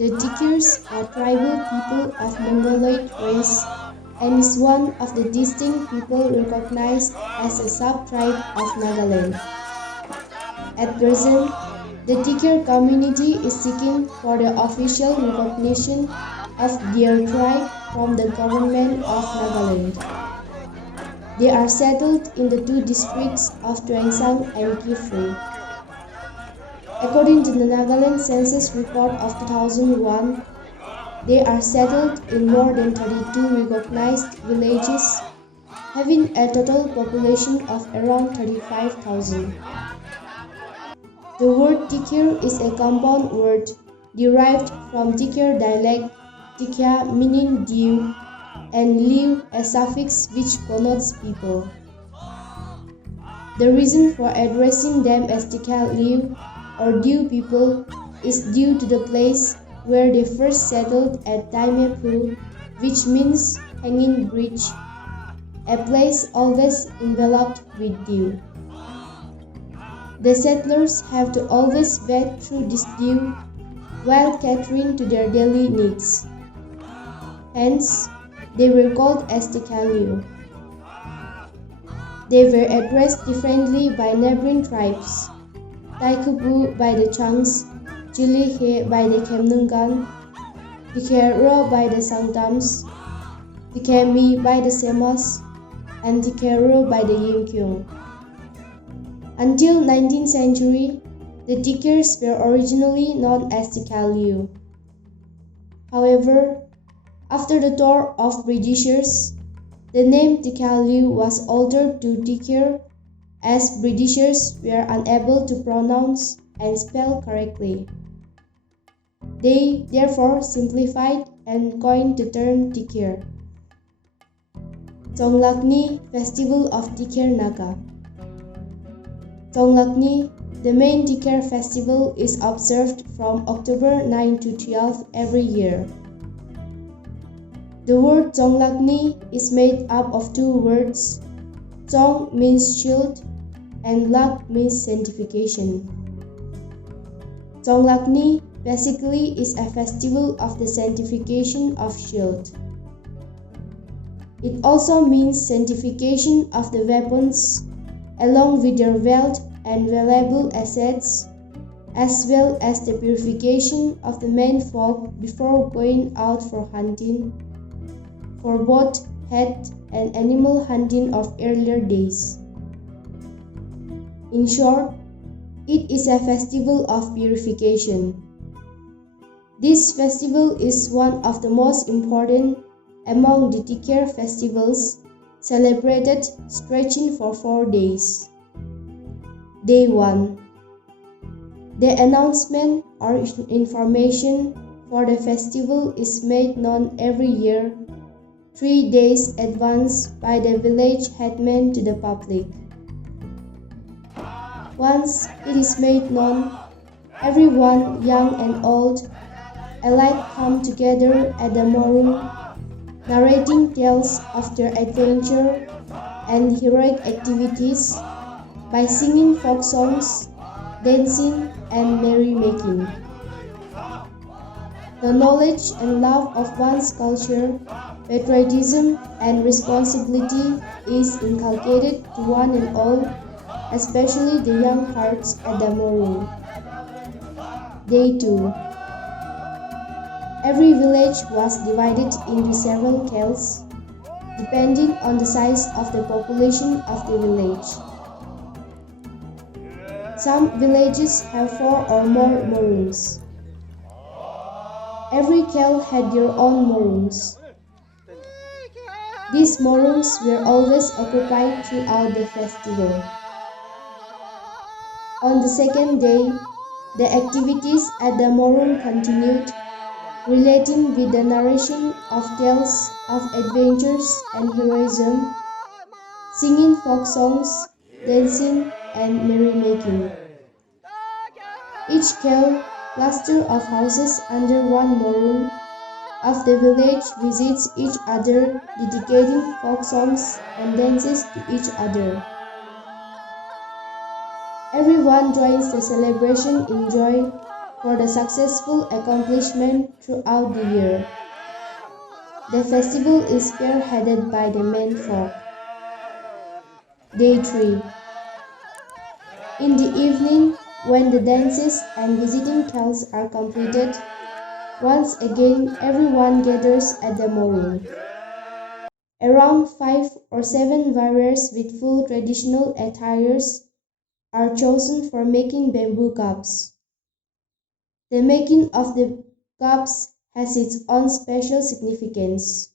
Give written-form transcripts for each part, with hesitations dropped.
The Tikirs are tribal people of Mongoloid race and is one of the distinct people recognized as a sub-tribe of Nagaland. At present, the Tikir community is seeking for the official recognition of their tribe from the government of Nagaland. They are settled in the two districts of Tuensang and Khifri. According to the Nagaland Census Report of 2001, they are settled in more than 32 recognized villages, having a total population of around 35,000. The word Tikir is a compound word derived from Tikir dialect, Tikya meaning dew, and Liu, a suffix which connotes people. The reason for addressing them as Tikya Liu or Dew people is due to the place where they first settled at Taimepu, which means hanging bridge, a place always enveloped with dew. The settlers have to always wade through this dew while catering to their daily needs. Hence, they were called as Tikaliu. They were addressed differently by neighboring tribes, Taikubu by the Changs, Julihe by the Khemnungan, Tikero by the Sangtams, Tikemi by the Semas, and Tikero by the Yimkyung. Until 19th century, the Tikirs were originally known as Tikaliu. However, after the tour of Britishers, the name Tikaliu was altered to Tikir as Britishers were unable to pronounce and spell correctly. They therefore simplified and coined the term Tikir. Tonglakni, Festival of Tikir Naga. Tonglakni, the main Tikir festival, is observed from October 9 to 12 every year. The word Tonglakni is made up of two words. Tong means shield and Lak means sanctification. Tonglakni basically is a festival of the sanctification of shield. It also means sanctification of the weapons along with their wealth and valuable assets, as well as the purification of the men folk before going out for hunting, for both head and animal hunting of earlier days. In short, it is a festival of purification. This festival is one of the most important among the Tikir festivals, celebrated stretching for 4 days. Day 1. The announcement or information for the festival is made known every year, 3 days advance by the village headman to the public. Once it is made known, everyone, young and old, alike come together at the morung, narrating tales of their adventure and heroic activities by singing folk songs, dancing, and merrymaking. The knowledge and love of one's culture, patriotism, and responsibility is inculcated to one and all, especially the young hearts at the morung. Day 2. Every village was divided into several khels, depending on the size of the population of the village. Some villages have 4 or more morungs. Every khel had their own morungs. These morungs were always occupied throughout the festival. On the second day, the activities at the morung continued, relating with the narration of tales of adventures and heroism, singing folk songs, dancing, and merrymaking. Each khel, cluster of houses under one morung, of the village visits each other, dedicating folk songs and dances to each other. Everyone joins the celebration in joy, for the successful accomplishment throughout the year. The festival is spearheaded by the men folk. Day 3. In the evening, when the dances and visiting tales are completed, once again everyone gathers at the morung. Around 5 or 7 warriors with full traditional attires are chosen for making bamboo cups. The making of the cups has its own special significance.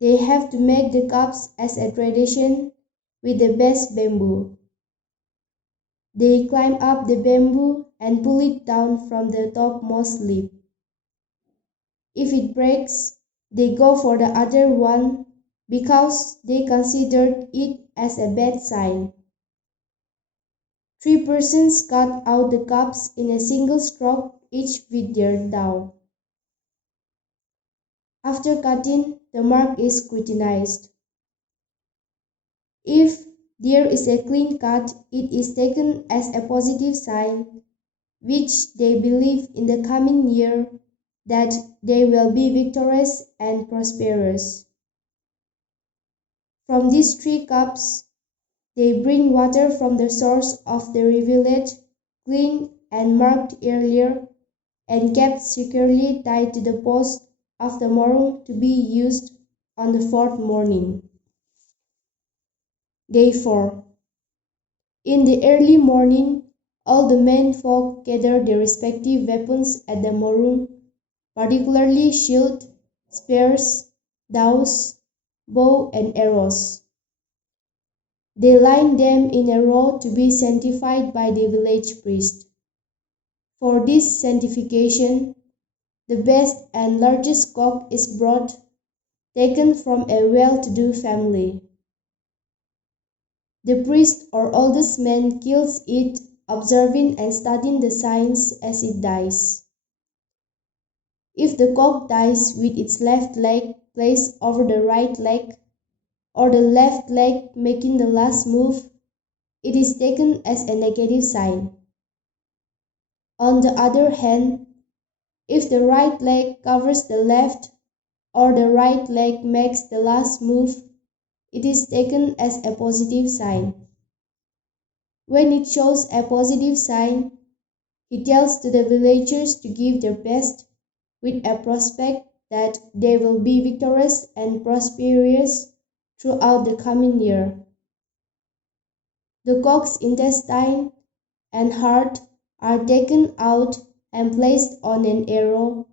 They have to make the cups as a tradition with the best bamboo. They climb up the bamboo and pull it down from the topmost lip. If it breaks, they go for the other one because they considered it as a bad sign. 3 persons cut out the cups in a single stroke, each with their dao. After cutting, the mark is scrutinized. If there is a clean cut, it is taken as a positive sign, which they believe in the coming year that they will be victorious and prosperous. From these 3 cups, they bring water from the source of the rivulet, cleaned and marked earlier, and kept securely tied to the post of the morung to be used on the 4th morning. Day 4. In the early morning, all the men folk gather their respective weapons at the morung, particularly shield, spears, daus, bow and arrows. They line them in a row to be sanctified by the village priest. For this sanctification, the best and largest cock is brought, taken from a well-to-do family. The priest or oldest man kills it, observing and studying the signs as it dies. If the cock dies with its left leg placed over the right leg, or the left leg making the last move, it is taken as a negative sign. On the other hand, if the right leg covers the left, or the right leg makes the last move, it is taken as a positive sign. When it shows a positive sign, he tells to the villagers to give their best, with a prospect that they will be victorious and prosperous throughout the coming year. The cock's intestine and heart are taken out and placed on an arrow,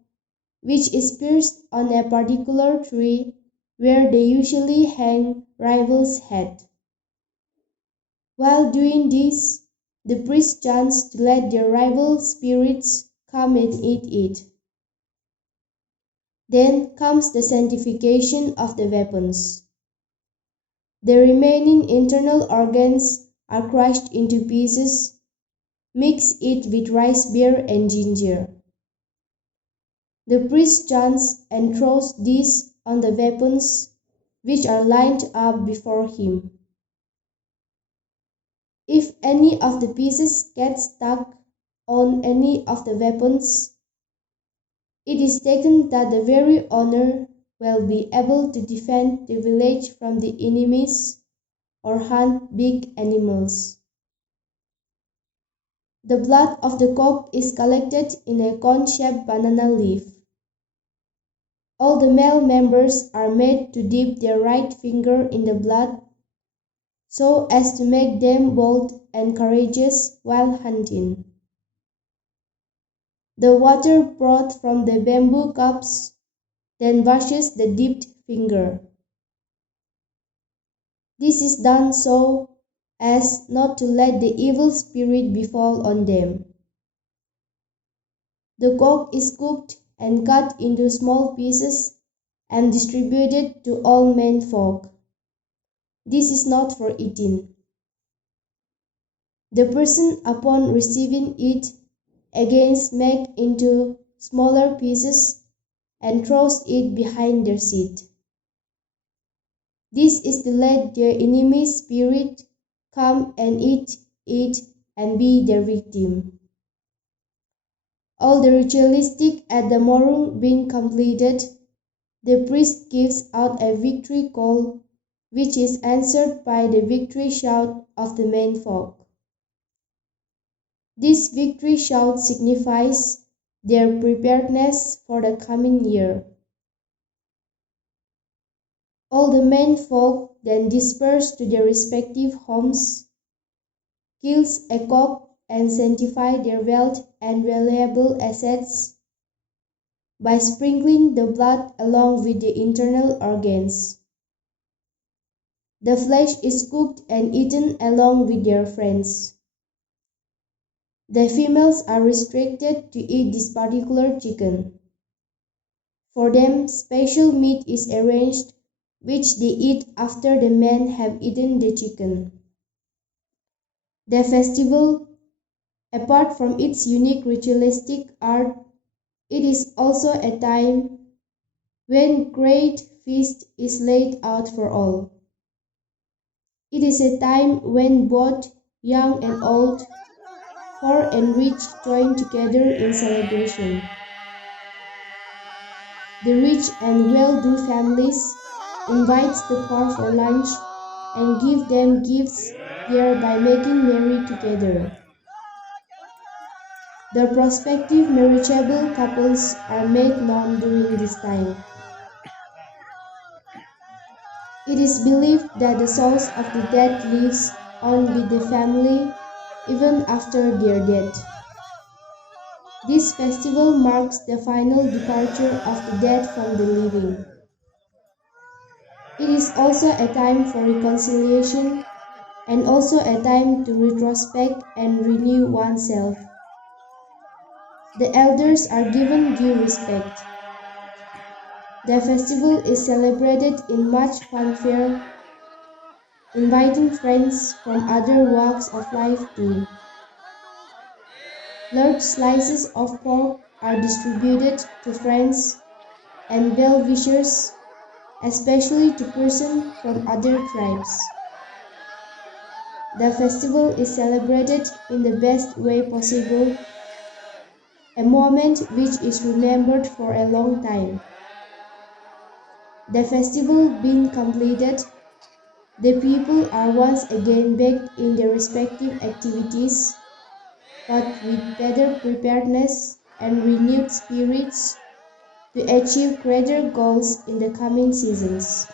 which is pierced on a particular tree where they usually hang rivals' head. While doing this, the priest chants to let their rival spirits come and eat it. Then comes the sanctification of the weapons. The remaining internal organs are crushed into pieces. Mix it with rice beer and ginger. The priest chants and throws these on the weapons, which are lined up before him. If any of the pieces gets stuck on any of the weapons, it is taken that the very owner will be able to defend the village from the enemies or hunt big animals. The blood of the cock is collected in a cone-shaped banana leaf. All the male members are made to dip their right finger in the blood so as to make them bold and courageous while hunting. The water brought from the bamboo cups then washes the dipped finger. This is done so as not to let the evil spirit befall on them. The cock is cooked and cut into small pieces and distributed to all men folk. This is not for eating. The person upon receiving it again makes into smaller pieces and throws it behind their seat. This is to let their enemy's spirit come and eat it and be their victim. All the ritualistic at the morung being completed, the priest gives out a victory call, which is answered by the victory shout of the men folk. This victory shout signifies their preparedness for the coming year. All the men folk then disperse to their respective homes, kills a cock, and sanctify their wealth and valuable assets by sprinkling the blood along with the internal organs. The flesh is cooked and eaten along with their friends. The females are restricted to eat this particular chicken. For them, special meat is arranged which they eat after the men have eaten the chicken. The festival, apart from its unique ritualistic art, it is also a time when great feast is laid out for all. It is a time when both young and old, poor and rich join together in celebration. The rich and well-to-do families invite the poor for lunch and give them gifts, thereby making merry together. The prospective marriageable couples are made known during this time. It is believed that the souls of the dead lives on with the family even after their death. This festival marks the final departure of the dead from the living. It is also a time for reconciliation and also a time to retrospect and renew oneself. The elders are given due respect. The festival is celebrated in much fanfare, inviting friends from other walks of life too. Large slices of pork are distributed to friends and well-wishers, especially to persons from other tribes. The festival is celebrated in the best way possible, a moment which is remembered for a long time. The festival being completed, the people are once again back in their respective activities, but with better preparedness and renewed spirits to achieve greater goals in the coming seasons.